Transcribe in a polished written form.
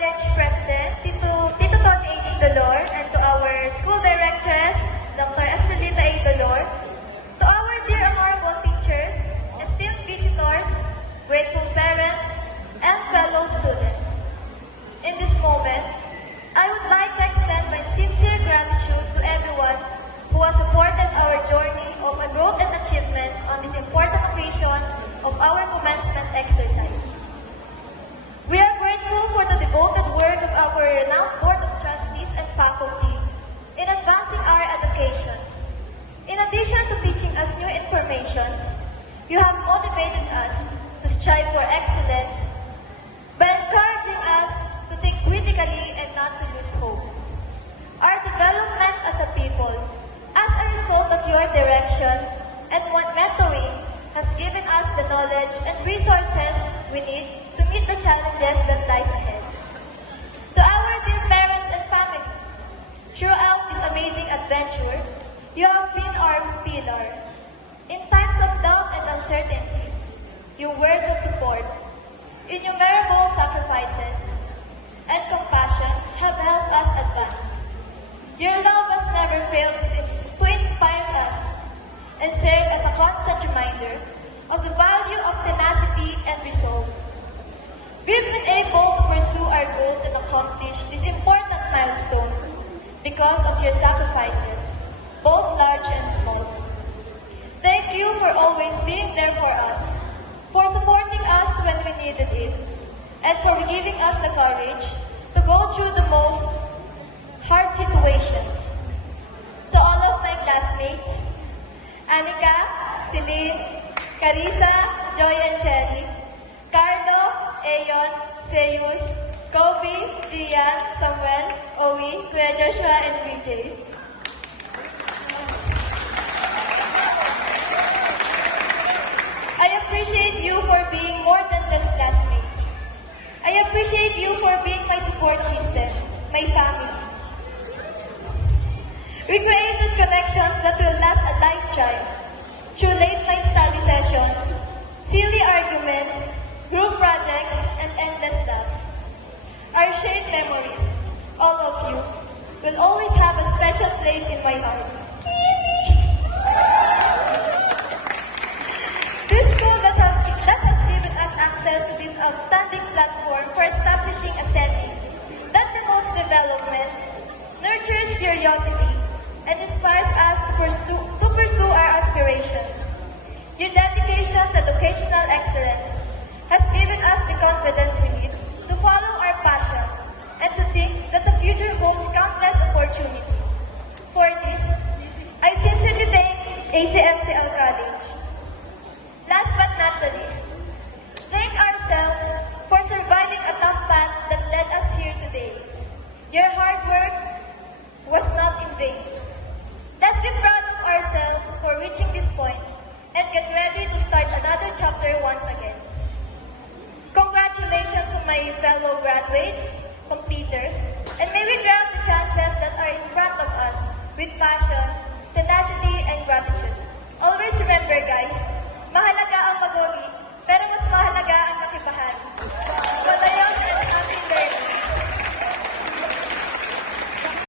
college president, Tito Tony H. Dolor, and to our school directress, Dr. Estelita A. Dolor, to our dear honorable teachers, esteemed visitors, grateful parents, and fellow students. In this moment, I would like to extend my sincere gratitude to everyone who has supported our journey of growth and achievement on this important occasion of our commencement exercise. We are grateful for the devoted work of our renowned Board of Trustees and faculty in advancing our education. In addition to teaching us new information, you have motivated us to strive for excellence by encouraging us to think critically and not to lose hope. Our development as a people, as a result of your direction and mentoring, has given us the knowledge and resources we need to meet the challenges that lie ahead. To our dear parents and family, throughout this amazing adventure, you have been our pillar. In times of doubt and uncertainty, your words of support, innumerable sacrifices, and compassion have helped us advance. Your love has never failed to inspire us and serve as a constant reminder of the value of tenacity and resolve. We've been able to pursue our goals and accomplish this important milestone because of your sacrifices, both large and small. Thank you for always being there for us, for supporting us when we needed it, and for giving us the courage to go through the most hard situations. To all of my classmates, Anika, Celine, Carissa, Joy and Cherry, Carlo, Ayon, Zeus, Kobe, Gian, Samuel, Owie, Kuya Joshua, and VJ. I appreciate you for being more than just classmates. I appreciate you for being my support system, my family. We created connections that will last a lifetime through late night study sessions, silly arguments, group projects, and endless laughs. Our shared memories, all of you, will always have a special place in my heart. This school that has given us access to this outstanding platform for establishing a setting that promotes development, nurtures curiosity, and inspires us to pursue our aspirations. Your dedication to educational excellence has given us the confidence we need to follow our passion and to think that the future holds countless opportunities. For this, I sincerely thank ACMCL College. Last but not the least, thank ourselves for surviving a tough path that led us here today. Your hard work was not in vain. Let's be proud of ourselves for reaching this point and get ready to start another chapter once again. Congratulations to my fellow graduates, completers, and may we grab the chances that are in front of us with passion, tenacity, and gratitude. Always remember, guys,